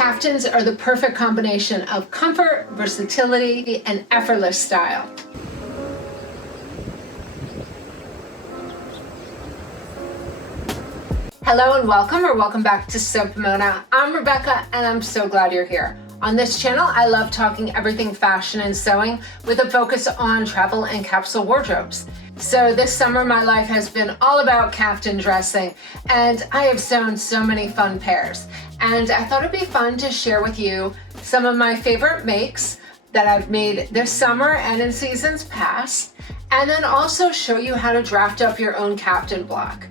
Caftans are the perfect combination of comfort, versatility, and effortless style. Hello and welcome back to Soap Mona. I'm Rebecca and I'm so glad you're here. On this channel, I love talking everything fashion and sewing with a focus on travel and capsule wardrobes. So this summer, my life has been all about caftan dressing, and I have sewn so many fun pairs. And I thought it'd be fun to share with you some of my favorite makes that I've made this summer and in seasons past, and then also show you how to draft up your own caftan block.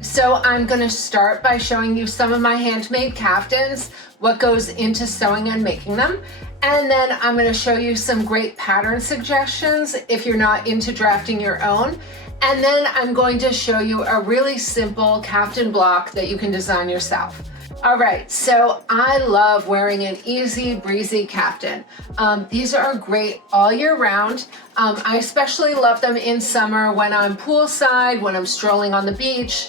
So I'm going to start by showing you some of my handmade caftans, what goes into sewing and making them. And then I'm going to show you some great pattern suggestions if you're not into drafting your own. And then I'm going to show you a really simple caftan block that you can design yourself. All right, so I love wearing an easy breezy caftan. These are great all year round. I especially love them in summer when I'm poolside, when I'm strolling on the beach,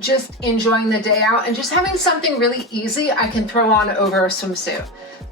just enjoying the day out and just having something really easy I can throw on over a swimsuit.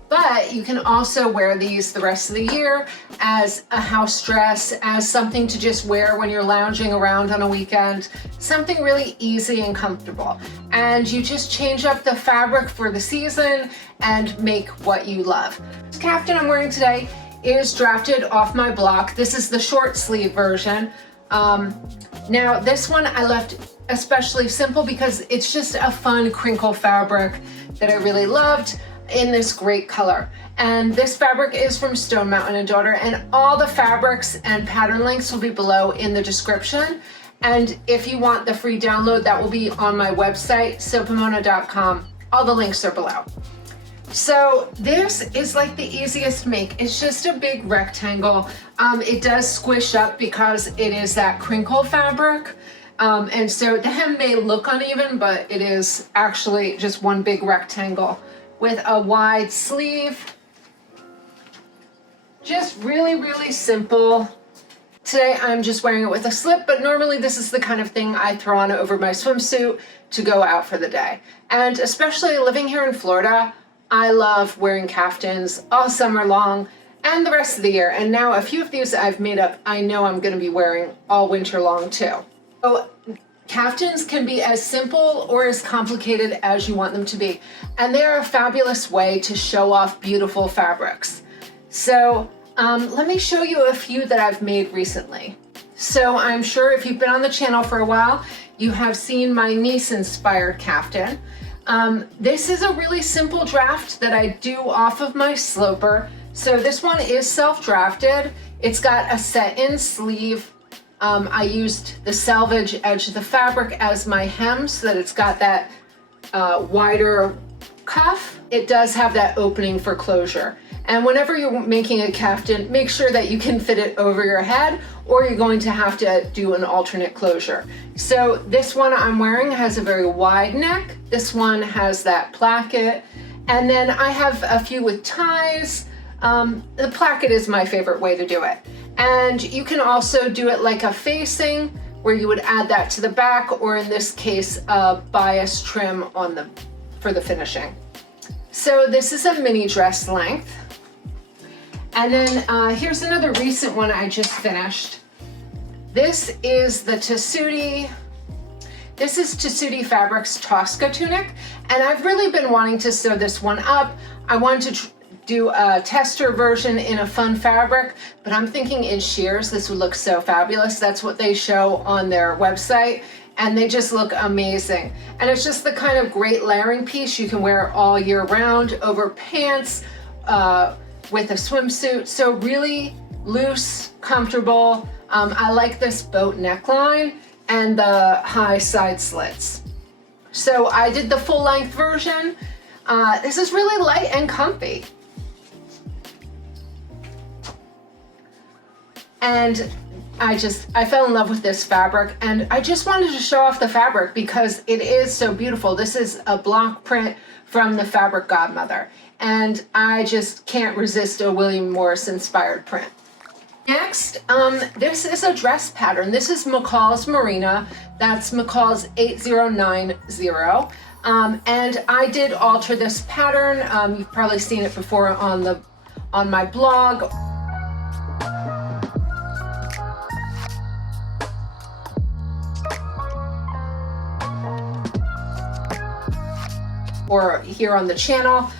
But you can also wear these the rest of the year as a house dress, as something to just wear when you're lounging around on a weekend, something really easy and comfortable. And you just change up the fabric for the season and make what you love. The caftan I'm wearing today is drafted off my block. This is the short sleeve version. Now this one I left especially simple because it's just a fun crinkle fabric that I really loved in this great color. And this fabric is from Stonemountain Daughter, and all the fabrics and pattern links will be below in the description. And if you want the free download, that will be on my website, soapmona.com. All the links are below. So this is like the easiest make. It's just a big rectangle. It does squish up because it is that crinkle fabric. And so the hem may look uneven, but it is actually just one big rectangle with a wide sleeve. Just really, really simple. Today I'm just wearing it with a slip, but normally this is the kind of thing I throw on over my swimsuit to go out for the day. And especially living here in Florida, I love wearing caftans all summer long and the rest of the year. And now a few of these I've made up, I know I'm gonna be wearing all winter long too. So caftans can be as simple or as complicated as you want them to be. And they're a fabulous way to show off beautiful fabrics. So let me show you a few that I've made recently. So I'm sure if you've been on the channel for a while, you have seen my niece inspired caftan. This is a really simple draft that I do off of my sloper. So this one is self-drafted. It's got a set-in sleeve. I used the selvage edge of the fabric as my hem so that it's got that wider cuff. It does have that opening for closure. And whenever you're making a caftan, make sure that you can fit it over your head or you're going to have to do an alternate closure. So this one I'm wearing has a very wide neck. This one has that placket. And then I have a few with ties. The placket is my favorite way to do it. And you can also do it like a facing where you would add that to the back, or in this case, a bias trim on for the finishing. So this is a mini dress length. And then here's another recent one I just finished. This is the Tessuti. This is Tessuti Fabrics Tosca tunic. And I've really been wanting to sew this one up. I wanted to do a tester version in a fun fabric, but I'm thinking in sheers, this would look so fabulous. That's what they show on their website, and they just look amazing. And it's just the kind of great layering piece you can wear all year round over pants, with a swimsuit. So really loose, comfortable. I like this boat neckline and the high side slits. So I did the full length version. This is really light and comfy. And I fell in love with this fabric, and I just wanted to show off the fabric because it is so beautiful. This is a block print from the Fabric Godmother, and I just can't resist a William Morris inspired print. Next, this is a dress pattern. This is McCall's Marina. That's McCall's 8090. And I did alter this pattern. You've probably seen it before on my blog. Or here on the channel.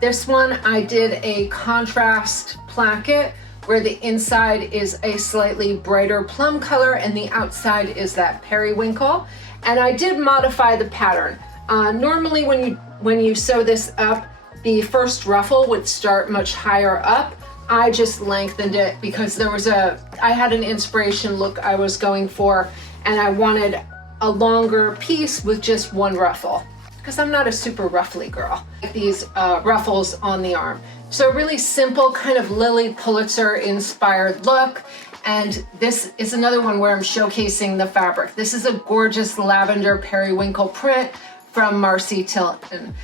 This one I did a contrast placket where the inside is a slightly brighter plum color and the outside is that periwinkle. And I did modify the pattern. Normally when you sew this up, the first ruffle would start much higher up. I just lengthened it because I had an inspiration look I was going for, and I wanted a longer piece with just one ruffle, because I'm not a super ruffly girl. Like these ruffles on the arm. So a really simple kind of Lily Pulitzer inspired look. And this is another one where I'm showcasing the fabric. This is a gorgeous lavender periwinkle print from Marcy Tilton.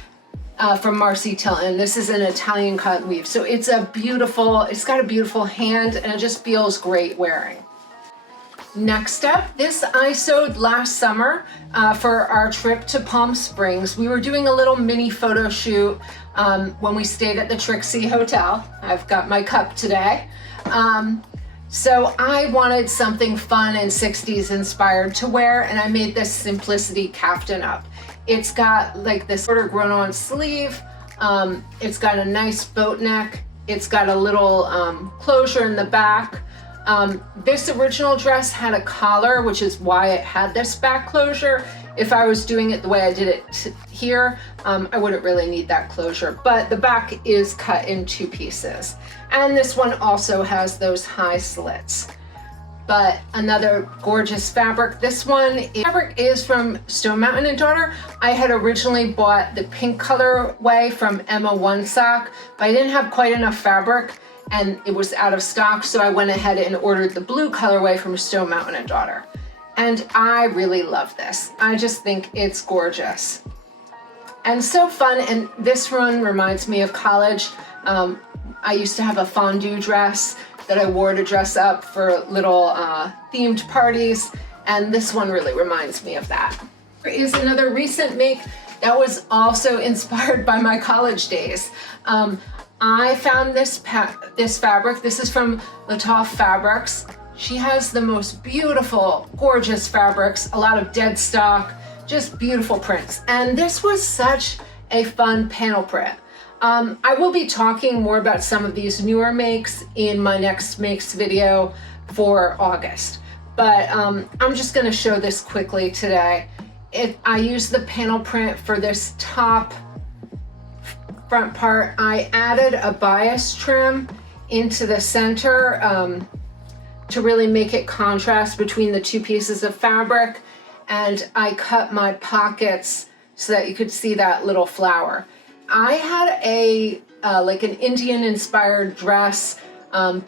This is an Italian cotton weave. So it's got a beautiful hand, and it just feels great wearing. Next up, this I sewed last summer for our trip to Palm Springs. We were doing a little mini photo shoot when we stayed at the Trixie Hotel. I've got my cup today. So I wanted something fun and 60s inspired to wear, and I made this simplicity caftan up. It's got like this sort of grown on sleeve. It's got a nice boat neck. It's got a little closure in the back. This original dress had a collar, which is why it had this back closure. If I was doing it the way I did it here, I wouldn't really need that closure, but the back is cut in 2 pieces. And this one also has those high slits. But another gorgeous fabric. Fabric is from Stonemountain Daughter. I had originally bought the pink colorway from Emma One Sock, but I didn't have quite enough fabric and it was out of stock, so I went ahead and ordered the blue colorway from Stonemountain Daughter. And I really love this. I just think it's gorgeous. And so fun, and this one reminds me of college. I used to have a fondue dress that I wore to dress up for little themed parties, and this one really reminds me of that. Here is another recent make that was also inspired by my college days. I found this fabric. This is from Latoff Fabrics. She has the most beautiful, gorgeous fabrics, a lot of Deadstock, just beautiful prints. And this was such a fun panel print. I will be talking more about some of these newer makes in my next makes video for August. But I'm just gonna show this quickly today. I used the panel print for this top front part. I added a bias trim into the center to really make it contrast between the 2 pieces of fabric. And I cut my pockets so that you could see that little flower. I had like an Indian inspired dress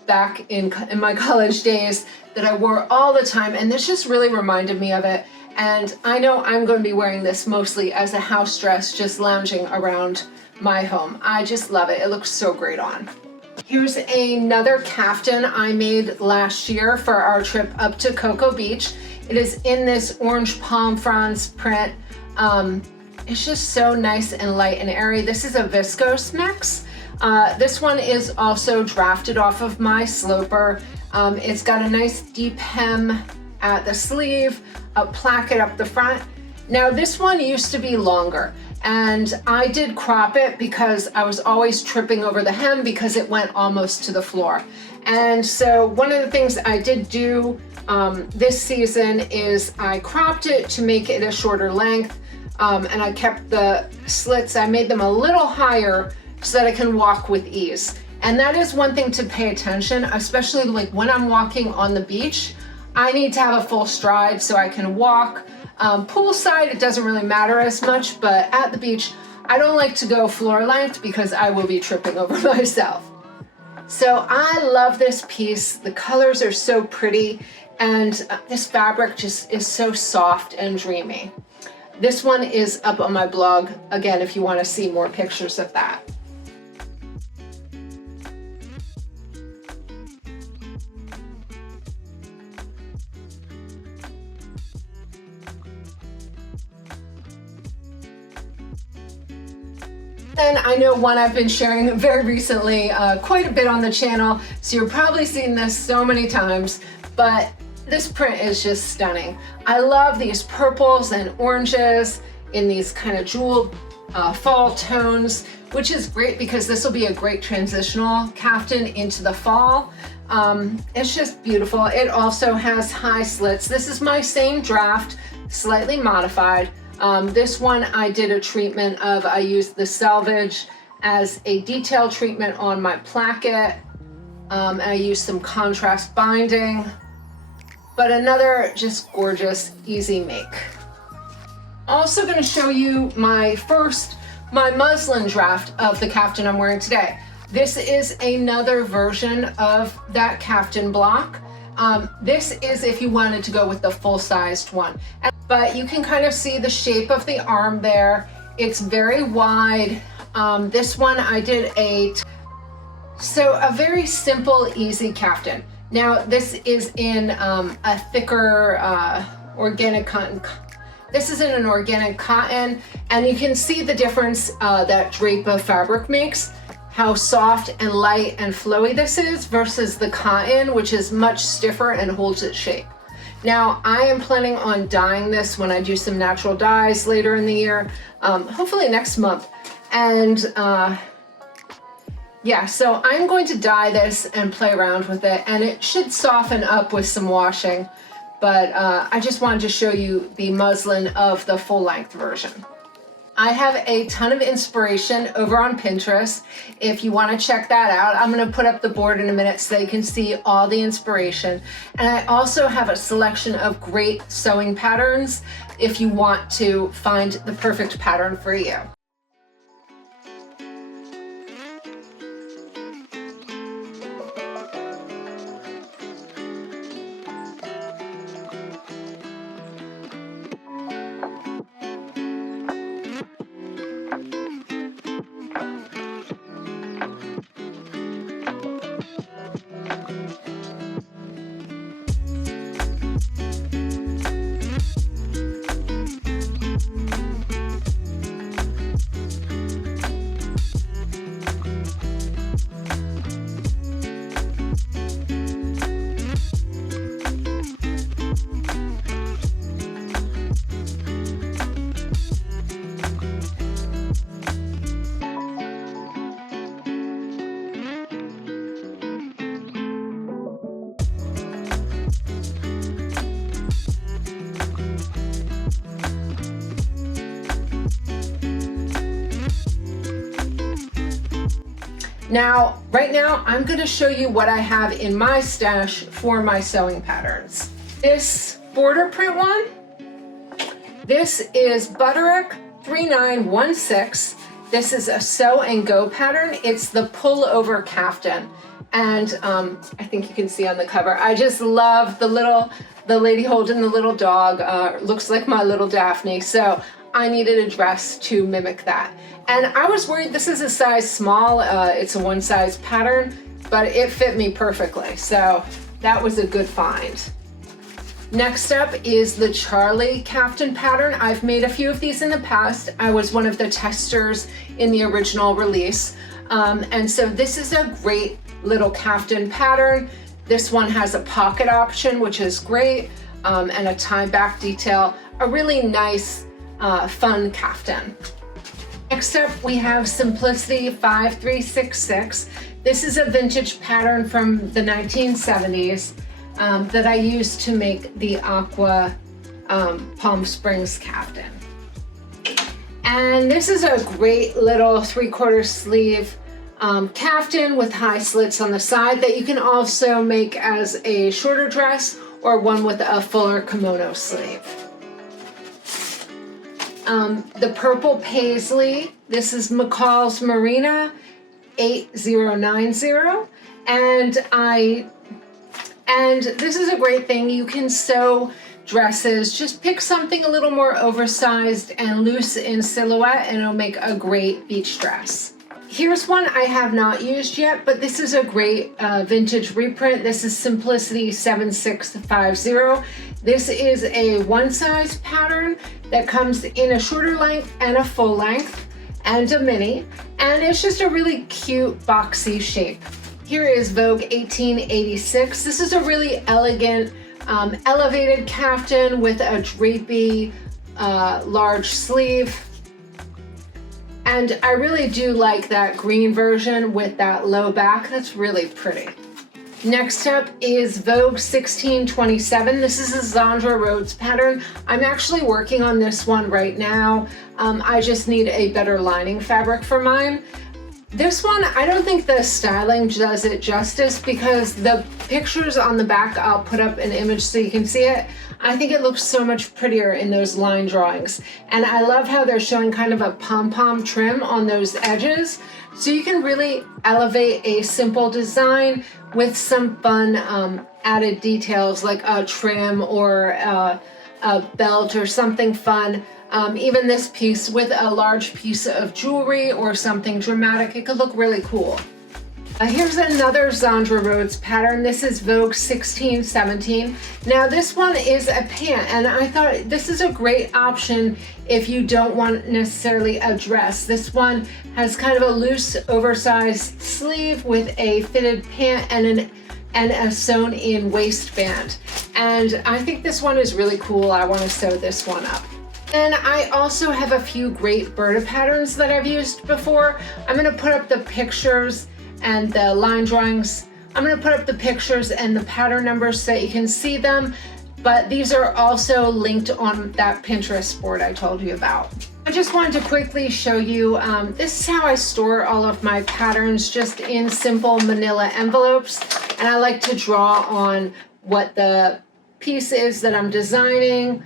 back in my college days that I wore all the time, and this just really reminded me of it. And I know I'm going to be wearing this mostly as a house dress, just lounging around my home. I just love it. It looks so great on. Here's another caftan I made last year for our trip up to Cocoa Beach. It is in this orange palm fronds print. It's just so nice and light and airy. This is a viscose mix. This one is also drafted off of my sloper. It's got a nice deep hem at the sleeve, a placket up the front. Now this one used to be longer, and I did crop it because I was always tripping over the hem because it went almost to the floor. And so one of the things I did do this season is I cropped it to make it a shorter length. And I kept the slits, I made them a little higher so that I can walk with ease. And that is one thing to pay attention, especially like when I'm walking on the beach. I need to have a full stride so I can walk. Poolside, it doesn't really matter as much, but at the beach, I don't like to go floor length because I will be tripping over myself. So I love this piece. The colors are so pretty, and this fabric just is so soft and dreamy. This one is up on my blog, again, if you want to see more pictures of that. Then I know one I've been sharing very recently, quite a bit on the channel, so you're probably seen this so many times, but this print is just stunning. I love these purples and oranges in these kind of jeweled fall tones, which is great because this will be a great transitional caftan into the fall. It's just beautiful. It also has high slits. This is my same draft, slightly modified. This one I did a treatment of, I used the selvage as a detail treatment on my placket. I used some contrast binding, but another just gorgeous, easy make. Also going to show you my muslin draft of the caftan I'm wearing today. This is another version of that Caftan Block. This is if you wanted to go with the full-sized one. But you can kind of see the shape of the arm there. It's very wide. This one I did a very simple, easy caftan. Now this is in a thicker organic cotton. This is in an organic cotton, and you can see the difference that drape of fabric makes. How soft and light and flowy this is versus the cotton, which is much stiffer and holds its shape. Now I am planning on dyeing this when I do some natural dyes later in the year, hopefully next month. And yeah, so I'm going to dye this and play around with it, and it should soften up with some washing. But I just wanted to show you the muslin of the full length version. I have a ton of inspiration over on Pinterest. If you want to check that out, I'm going to put up the board in a minute so you can see all the inspiration. And I also have a selection of great sewing patterns if you want to find the perfect pattern for you. Now, right now, I'm going to show you what I have in my stash for my sewing patterns. This border print one, this is Butterick 3916. This is a sew and go pattern. It's the pullover caftan. And I think you can see on the cover, I just love the lady holding the little dog, looks like my little Daphne. So I needed a dress to mimic that. And I was worried, this is a size small, it's a one size pattern, but it fit me perfectly. So that was a good find. Next up is the Charlie caftan pattern. I've made a few of these in the past. I was one of the testers in the original release. And so this is a great little caftan pattern. This one has a pocket option, which is great, and a tie back detail, a really nice, fun caftan. Next up, we have Simplicity 5366. This is a vintage pattern from the 1970s that I used to make the Aqua Palm Springs caftan. And this is a great little 3/4 sleeve caftan with high slits on the side that you can also make as a shorter dress or one with a fuller kimono sleeve. The purple paisley, this is McCall's Marina 8090, and this is a great thing. You can sew dresses, just pick something a little more oversized and loose in silhouette, and it'll make a great beach dress. Here's one I have not used yet, but this is a great vintage reprint. This is Simplicity 7650. This is a one size pattern that comes in a shorter length and a full length. and a mini, and it's just a really cute boxy shape. Here is Vogue 1886. This is a really elegant, elevated caftan with a drapey, large sleeve. And I really do like that green version with that low back. That's really pretty. Next up is Vogue 1627. This is a Zandra Rhodes pattern. I'm actually working on this one right now. I just need a better lining fabric for mine. This one, I don't think the styling does it justice because the pictures on the back, I'll put up an image so you can see it. I think it looks so much prettier in those line drawings. And I love how they're showing kind of a pom-pom trim on those edges. So you can really elevate a simple design with some fun added details like a trim or a belt or something fun. Even this piece with a large piece of jewelry or something dramatic, it could look really cool. Here's another Zandra Rhodes pattern. This is Vogue 1617. Now this one is a pant, and I thought this is a great option if you don't want necessarily a dress. This one has kind of a loose, oversized sleeve with a fitted pant and a sewn in waistband. And I think this one is really cool. I want to sew this one up. And I also have a few great Berta patterns that I've used before. I'm going to put up the pictures and the line drawings. I'm going to put up the pictures and the pattern numbers so that you can see them, but these are also linked on that Pinterest board I told you about. I just wanted to quickly show you, this is how I store all of my patterns, just in simple manila envelopes, and I like to draw on what the piece is that I'm designing,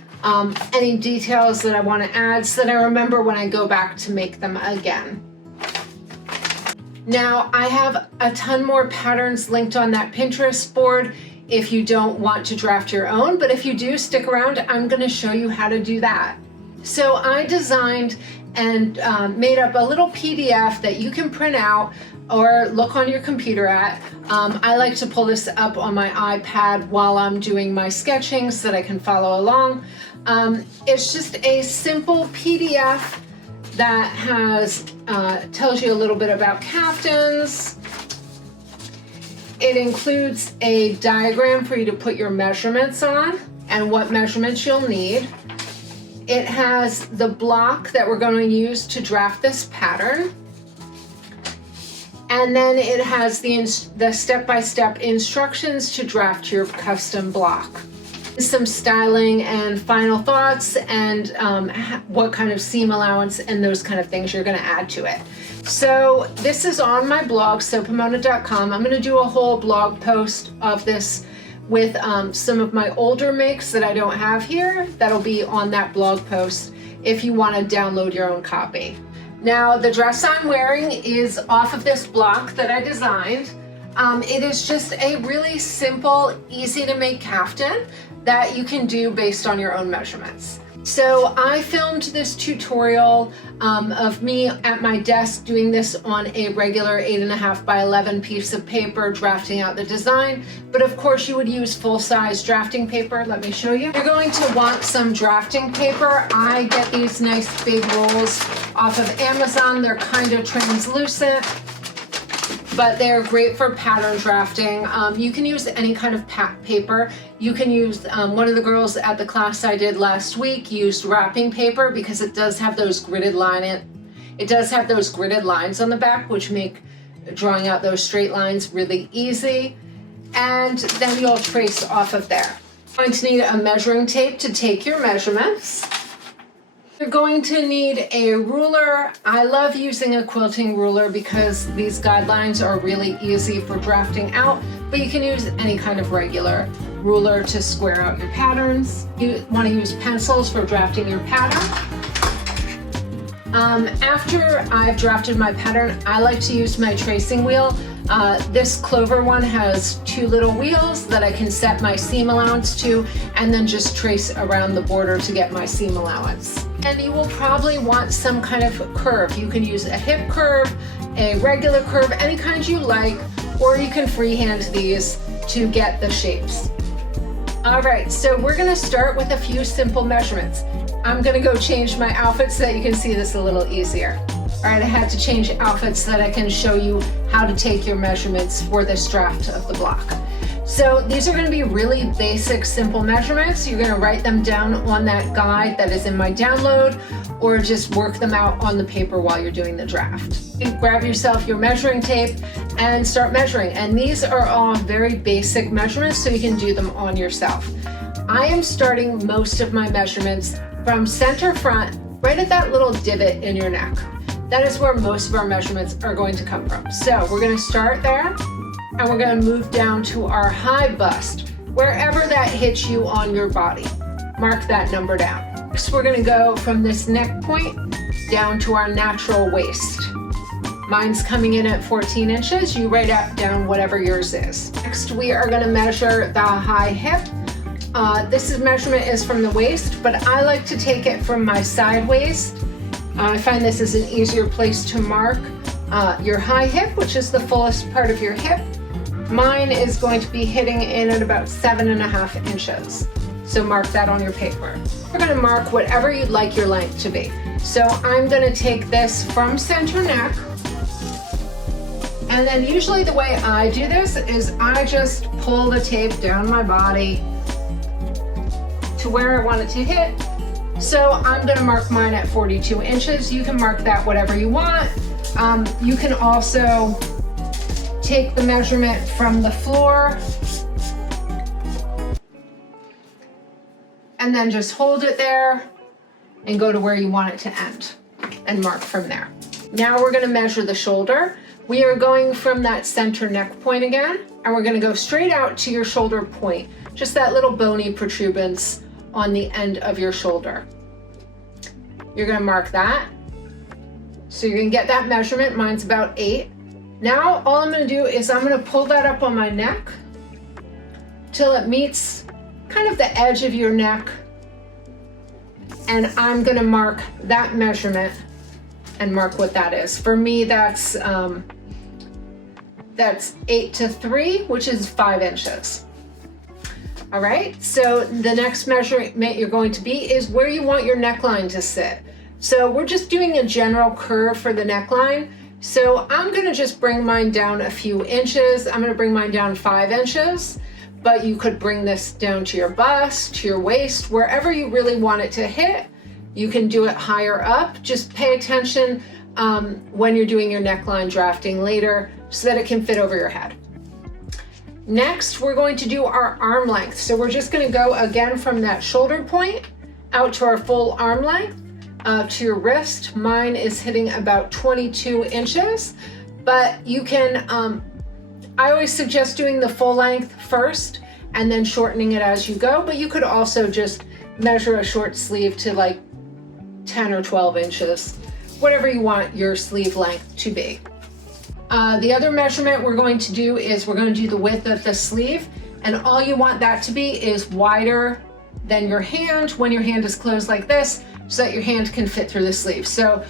any details that I want to add so that I remember when I go back to make them again. Now I have a ton more patterns linked on that Pinterest board if you don't want to draft your own, but if you do, stick around. I'm going to show you how to do that. So I designed and made up a little PDF that you can print out or look on your computer at. I like to pull this up on my iPad while I'm doing my sketching so that I can follow along. It's just a simple PDF that has tells you a little bit about caftans. It includes a diagram for you to put your measurements on and what measurements you'll need. It has the block that we're going to use to draft this pattern. And then it has the step-by-step instructions to draft your custom block. Some styling and final thoughts and what kind of seam allowance and those kind of things you're going to add to it. So this is on my blog, sewpomona.com. I'm going to do a whole blog post of this with some of my older makes that I don't have here. That'll be on that blog post if you want to download your own copy. Now the dress I'm wearing is off of this block that I designed. It is just a really simple, easy to make caftan that you can do based on your own measurements. So I filmed this tutorial of me at my desk doing this on a regular 8.5 by 11 piece of paper, drafting out the design. But of course you would use full-size drafting paper. Let me show you. You're going to want some drafting paper. I get these nice big rolls off of Amazon. They're kind of translucent, but they're great for pattern drafting. You can use any kind of paper. You can use, one of the girls at the class I did last week used wrapping paper because it does have those gridded lines on the back, which make drawing out those straight lines really easy. And then you'll trace off of there. You're going to need a measuring tape to take your measurements. You're going to need a ruler. I love using a quilting ruler because these guidelines are really easy for drafting out, but you can use any kind of regular ruler to square out your patterns. You want to use pencils for drafting your pattern. After I've drafted my pattern, I like to use my tracing wheel. This Clover one has 2 little wheels that I can set my seam allowance to and then just trace around the border to get my seam allowance. And you will probably want some kind of curve. You can use a hip curve, a regular curve, any kind you like, or you can freehand these to get the shapes. All right, so we're gonna start with a few simple measurements. I'm gonna go change my outfit so that you can see this a little easier. All right, I had to change outfits so that I can show you how to take your measurements for this draft of the block. So these are going to be really basic, simple measurements. You're going to write them down on that guide that is in my download, or just work them out on the paper while you're doing the draft. And grab yourself your measuring tape and start measuring. And these are all very basic measurements, so you can do them on yourself. I am starting most of my measurements from center front, right at that little divot in your neck. That is where most of our measurements are going to come from. So we're going to start there, and we're going to move down to our high bust, wherever that hits you on your body. Mark that number down. Next, we're going to go from this neck point down to our natural waist. Mine's coming in at 14 inches. You write down whatever yours is. Next, we are going to measure the high hip. This measurement is from the waist, but I like to take it from my side waist. I find this is an easier place to mark your high hip, which is the fullest part of your hip. Mine is going to be hitting in at about 7.5 inches. So mark that on your paper. You're going to mark whatever you'd like your length to be. So I'm going to take this from center neck. And then usually the way I do this is I just pull the tape down my body to where I want it to hit. So I'm going to mark mine at 42 inches. You can mark that whatever you want. You can also take the measurement from the floor and then just hold it there and go to where you want it to end and mark from there. Now we're going to measure the shoulder. We are going from that center neck point again, and we're going to go straight out to your shoulder point, just that little bony protuberance on the end of your shoulder. You're going to mark that. So you're going to get that measurement. Mine's about 8. Now all I'm going to do is I'm going to pull that up on my neck till it meets kind of the edge of your neck, and I'm going to mark that measurement and mark what that is. For me, that's 8 to 3, which is 5 inches. All right, so the next measurement you're going to be is where you want your neckline to sit. So we're just doing a general curve for the neckline. So I'm going to just bring mine down a few inches. I'm going to bring mine down 5 inches. But you could bring this down to your bust, to your waist, wherever you really want it to hit. You can do it higher up. Just pay attention when you're doing your neckline drafting later so that it can fit over your head. Next, we're going to do our arm length. So we're just going to go again from that shoulder point out to our full arm length to your wrist. Mine is hitting about 22 inches, but you can I always suggest doing the full length first and then shortening it as you go, but you could also just measure a short sleeve to like 10 or 12 inches, whatever you want your sleeve length to be. The other measurement we're going to do is we're going to do the width of the sleeve, and all you want that to be is wider than your hand when your hand is closed like this, so that your hand can fit through the sleeve. So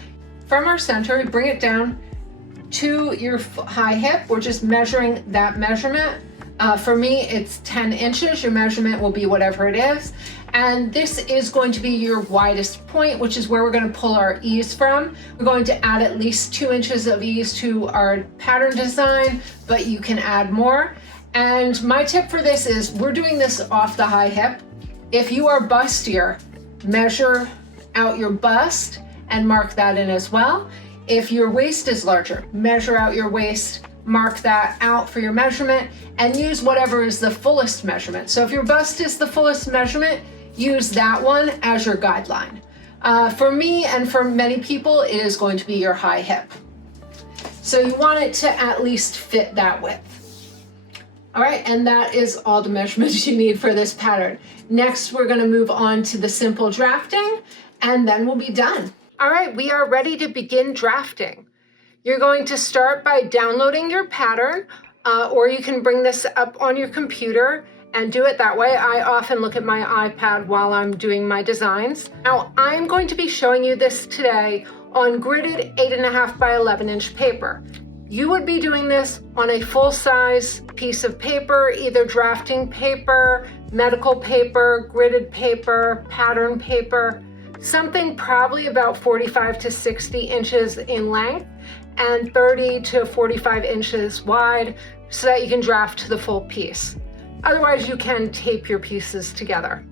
from our center, bring it down to your high hip. We're just measuring that measurement. For me, it's 10 inches. Your measurement will be whatever it is. And this is going to be your widest point, which is where we're going to pull our ease from. We're going to add at least 2 inches of ease to our pattern design, but you can add more. And my tip for this is we're doing this off the high hip. If you are bustier, measure out your bust and mark that in as well. If your waist is larger, measure out your waist, mark that out for your measurement, and use whatever is the fullest measurement. So if your bust is the fullest measurement, use that one as your guideline. For me and for many people, it is going to be your high hip. So you want it to at least fit that width. All right, and that is all the measurements you need for this pattern. Next, we're gonna move on to the simple drafting, and then we'll be done. All right, we are ready to begin drafting. You're going to start by downloading your pattern, or you can bring this up on your computer and do it that way. I often look at my iPad while I'm doing my designs. Now, I'm going to be showing you this today on gridded 8.5 by 11 inch paper. You would be doing this on a full-size piece of paper, either drafting paper, medical paper, gridded paper, pattern paper. something probably about 45 to 60 inches in length and 30 to 45 inches wide so that you can draft the full piece. Otherwise, you can tape your pieces together.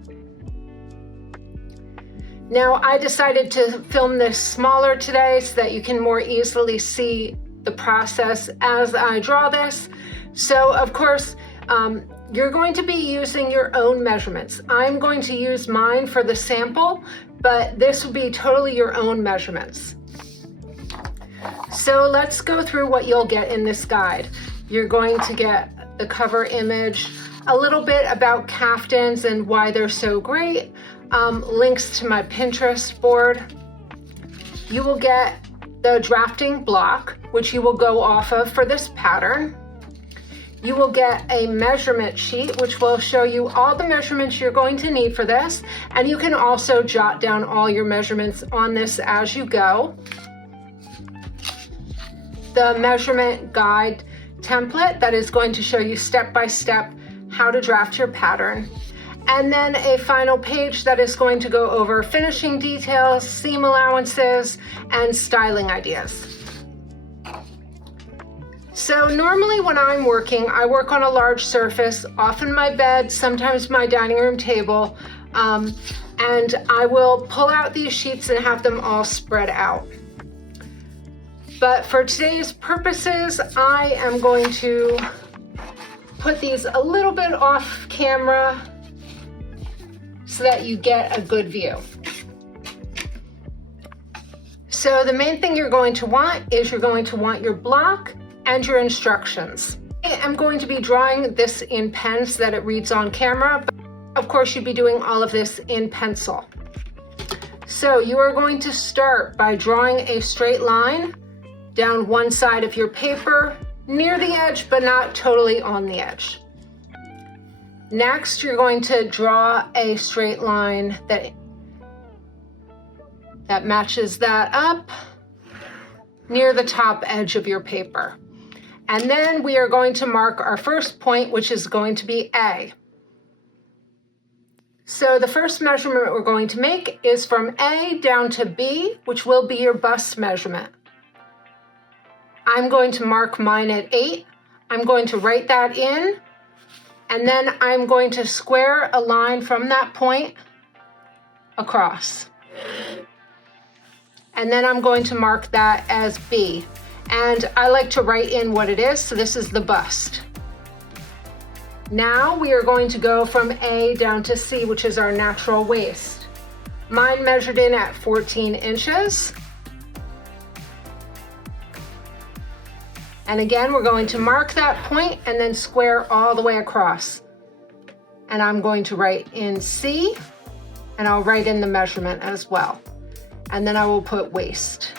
Now, I decided to film this smaller today so that you can more easily see the process as I draw this. So, of course, you're going to be using your own measurements. I'm going to use mine for the sample, but this will be totally your own measurements. So let's go through what you'll get in this guide. You're going to get the cover image, a little bit about caftans and why they're so great, links to my Pinterest board. You will get the drafting block, which you will go off of for this pattern. You will get a measurement sheet, which will show you all the measurements you're going to need for this, and you can also jot down all your measurements on this as you go. The measurement guide template that is going to show you step by step how to draft your pattern. And then a final page that is going to go over finishing details, seam allowances, and styling ideas. So normally when I'm working, I work on a large surface, often my bed, sometimes my dining room table, and I will pull out these sheets and have them all spread out. But for today's purposes, I am going to put these a little bit off camera so that you get a good view. So the main thing you're going to want is you're going to want your block and your instructions. I'm going to be drawing this in pen so that it reads on camera, but of course you'd be doing all of this in pencil. So you are going to start by drawing a straight line down one side of your paper, near the edge, but not totally on the edge. Next, you're going to draw a straight line that matches that up near the top edge of your paper. And then we are going to mark our first point, which is going to be A. So the first measurement we're going to make is from A down to B, which will be your bust measurement. I'm going to mark mine at 8. I'm going to write that in, and then I'm going to square a line from that point across. And then I'm going to mark that as B. And I like to write in what it is, so this is the bust. Now we are going to go from A down to C, which is our natural waist. Mine measured in at 14 inches. And again, we're going to mark that point and then square all the way across. And I'm going to write in C, and I'll write in the measurement as well. And then I will put waist.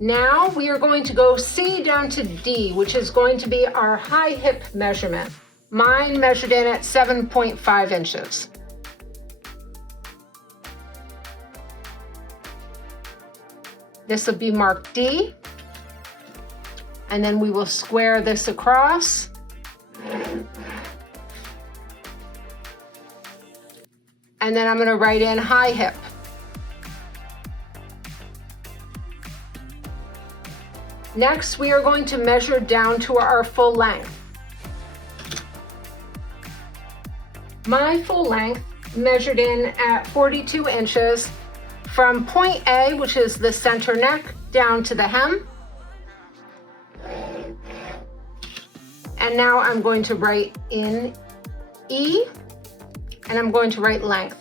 Now we are going to go C down to D, which is going to be our high hip measurement. Mine measured in at 7.5 inches. This will be marked D, and then we will square this across. And then I'm going to write in high hip. Next, we are going to measure down to our full length. My full length measured in at 42 inches from point A, which is the center neck, down to the hem. And now I'm going to write in E, and I'm going to write length.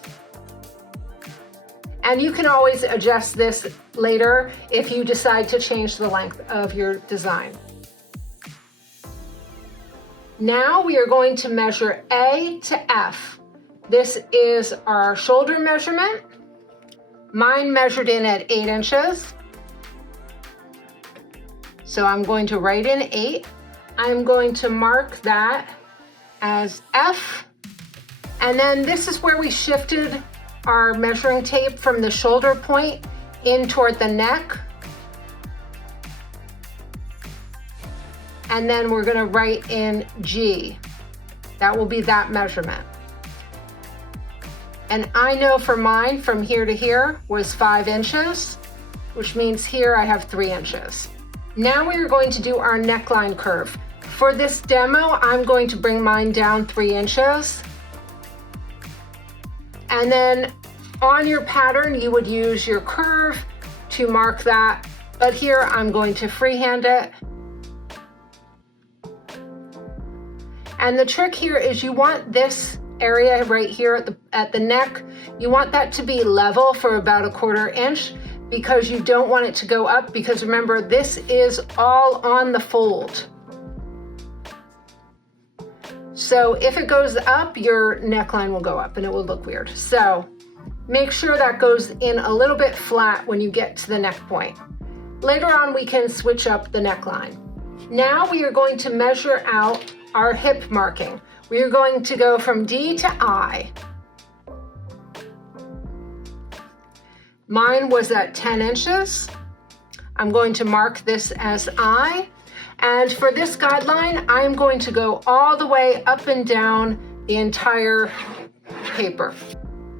And you can always adjust this later if you decide to change the length of your design. Now we are going to measure A to F. This is our shoulder measurement. Mine measured in at 8 inches. So I'm going to write in 8. I'm going to mark that as F. And then this is where we shifted our measuring tape from the shoulder point in toward the neck. And then we're going to write in G. That will be that measurement. And I know for mine from here to here was 5 inches, which means here I have 3 inches. Now we are going to do our neckline curve. For this demo, I'm going to bring mine down 3 inches. And then on your pattern, you would use your curve to mark that. But here I'm going to freehand it. And the trick here is you want this area right here at the neck, you want that to be level for about 1/4 inch, because you don't want it to go up, because remember, this is all on the fold. So if it goes up, your neckline will go up and it will look weird. So make sure that goes in a little bit flat when you get to the neck point. Later on, we can switch up the neckline. Now we are going to measure out our hip marking. We are going to go from D to I. Mine was at 10 inches. I'm going to mark this as I. And for this guideline, I'm going to go all the way up and down the entire paper.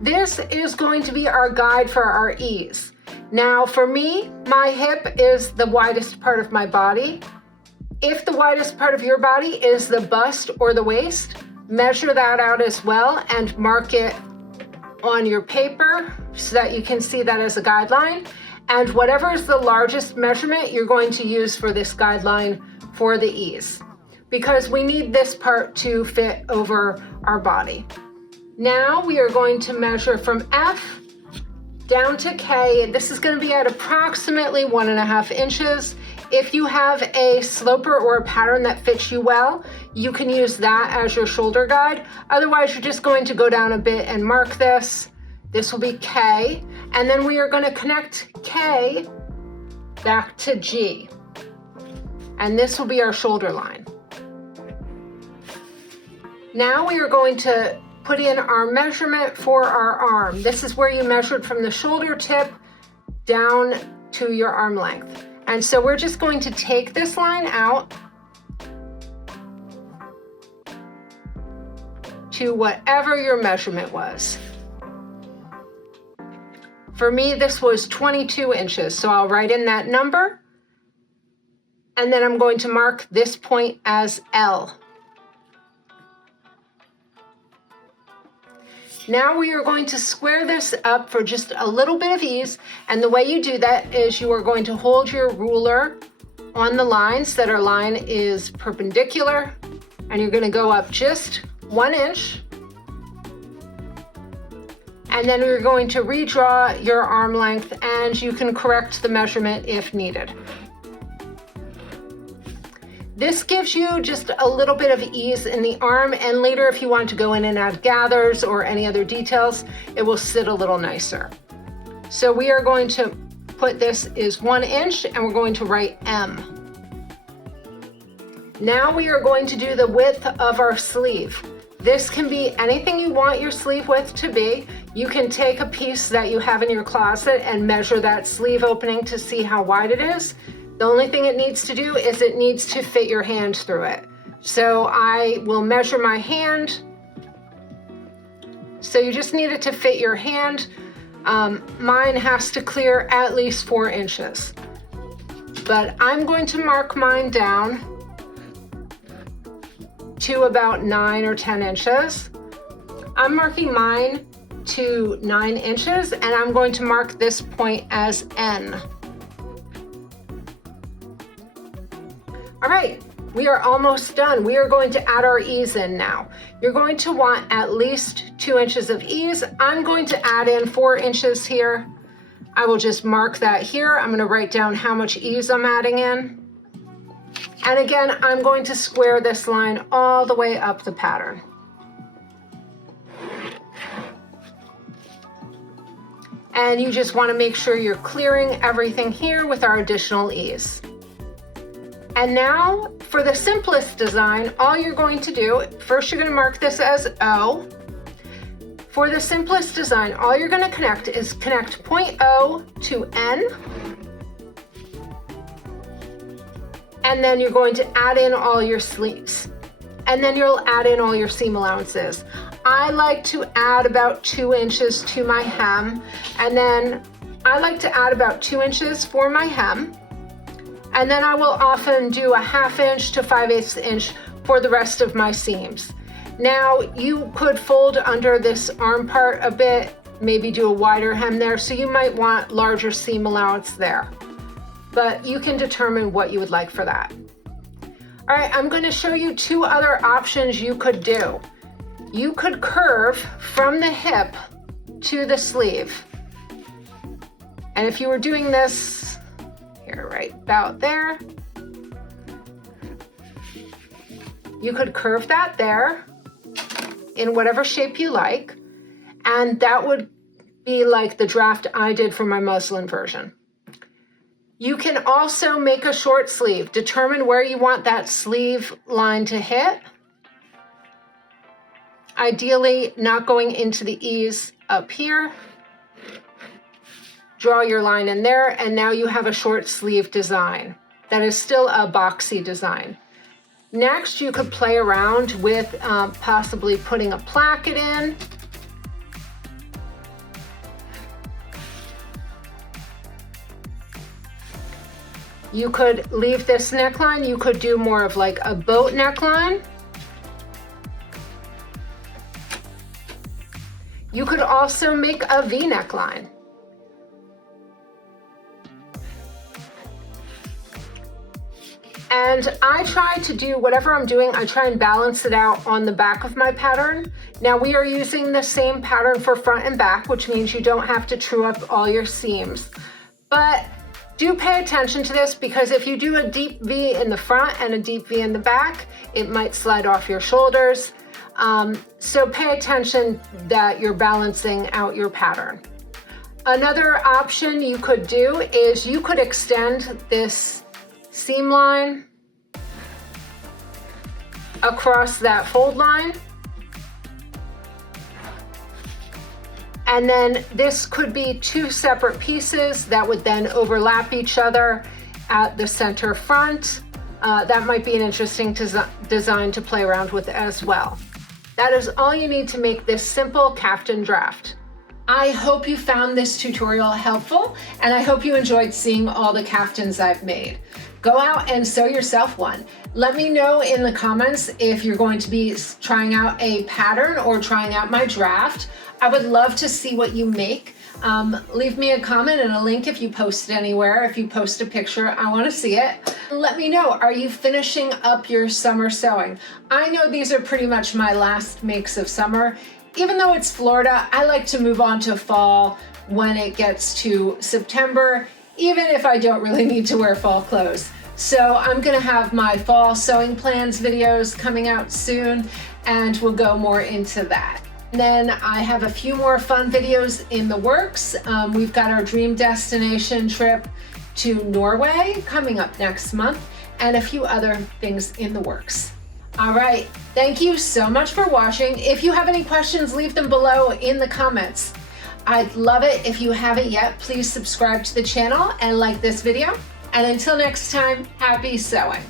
This is going to be our guide for our ease. Now for me, my hip is the widest part of my body. If the widest part of your body is the bust or the waist, measure that out as well and mark it on your paper so that you can see that as a guideline. And whatever is the largest measurement you're going to use for this guideline for the ease, because we need this part to fit over our body. Now we are going to measure from F down to K. This is going to be at approximately 1.5 inches. If you have a sloper or a pattern that fits you well, you can use that as your shoulder guide. Otherwise, you're just going to go down a bit and mark this. This will be K. And then we are going to connect K back to G. And this will be our shoulder line. Now we are going to put in our measurement for our arm. This is where you measured from the shoulder tip down to your arm length. And so we're just going to take this line out to whatever your measurement was. For me, this was 22 inches, so I'll write in that number, and then I'm going to mark this point as L. Now we are going to square this up for just a little bit of ease, and the way you do that is you are going to hold your ruler on the line so that our line is perpendicular, and you're going to go up just 1 inch, and then we're going to redraw your arm length, and you can correct the measurement if needed. This gives you just a little bit of ease in the arm, and later if you want to go in and add gathers or any other details, it will sit a little nicer. So we are going to put this is 1 inch, and we're going to write M. Now we are going to do the width of our sleeve. This can be anything you want your sleeve width to be. You can take a piece that you have in your closet and measure that sleeve opening to see how wide it is. The only thing it needs to do is it needs to fit your hand through it. So I will measure my hand. So you just need it to fit your hand. Mine has to clear at least 4 inches. But I'm going to mark mine down to about 9 or 10 inches. I'm marking mine to 9 inches, and I'm going to mark this point as N. All right, we are almost done. We are going to add our ease in now. You're going to want at least 2 inches of ease. I'm going to add in 4 inches here. I will just mark that here. I'm going to write down how much ease I'm adding in. And again, I'm going to square this line all the way up the pattern. And you just want to make sure you're clearing everything here with our additional ease. And now for the simplest design, all you're going to do, first you're going to mark this as O. For the simplest design, all you're going to connect is connect point O to N. And then you're going to add in all your sleeves. And then you'll add in all your seam allowances. I like to add about 2 inches to my hem, and then I like to add about 2 inches for my hem, and then I will often do a 1/2 inch to 5/8 inch for the rest of my seams. Now you could fold under this arm part a bit, maybe do a wider hem there, so you might want larger seam allowance there, but you can determine what you would like for that. All right, I'm going to show you 2 other options you could do. You could curve from the hip to the sleeve. And if you were doing this here, right about there, you could curve that there in whatever shape you like. And that would be like the draft I did for my muslin version. You can also make a short sleeve. Determine where you want that sleeve line to hit. Ideally, not going into the ease up here. Draw your line in there, and now you have a short sleeve design. That is still a boxy design. Next, you could play around with possibly putting a placket in. You could leave this neckline. You could do more of like a boat neckline. You could also make a V neckline. And I try to do whatever I'm doing, I try and balance it out on the back of my pattern. Now we are using the same pattern for front and back, which means you don't have to true up all your seams. But do pay attention to this, because if you do a deep V in the front and a deep V in the back, it might slide off your shoulders. So pay attention that you're balancing out your pattern. Another option you could do is you could extend this seam line across that fold line. And then this could be 2 separate pieces that would then overlap each other at the center front. That might be an interesting design to play around with as well. That is all you need to make this simple caftan draft. I hope you found this tutorial helpful, and I hope you enjoyed seeing all the caftans I've made. Go out and sew yourself one. Let me know in the comments if you're going to be trying out a pattern or trying out my draft. I would love to see what you make. Leave me a comment and a link if you post it anywhere. If you post a picture, I want to see it. Let me know, are you finishing up your summer sewing? I know these are pretty much my last makes of summer. Even though it's Florida, I like to move on to fall when it gets to September, even if I don't really need to wear fall clothes. So I'm gonna have my fall sewing plans videos coming out soon, and we'll go more into that. And then I have a few more fun videos in the works. We've got our dream destination trip to Norway coming up next month, and a few other things in the works. All right, thank you so much for watching. If you have any questions, leave them below in the comments. I'd love it if you haven't yet. Please subscribe to the channel and like this video. And until next time, happy sewing.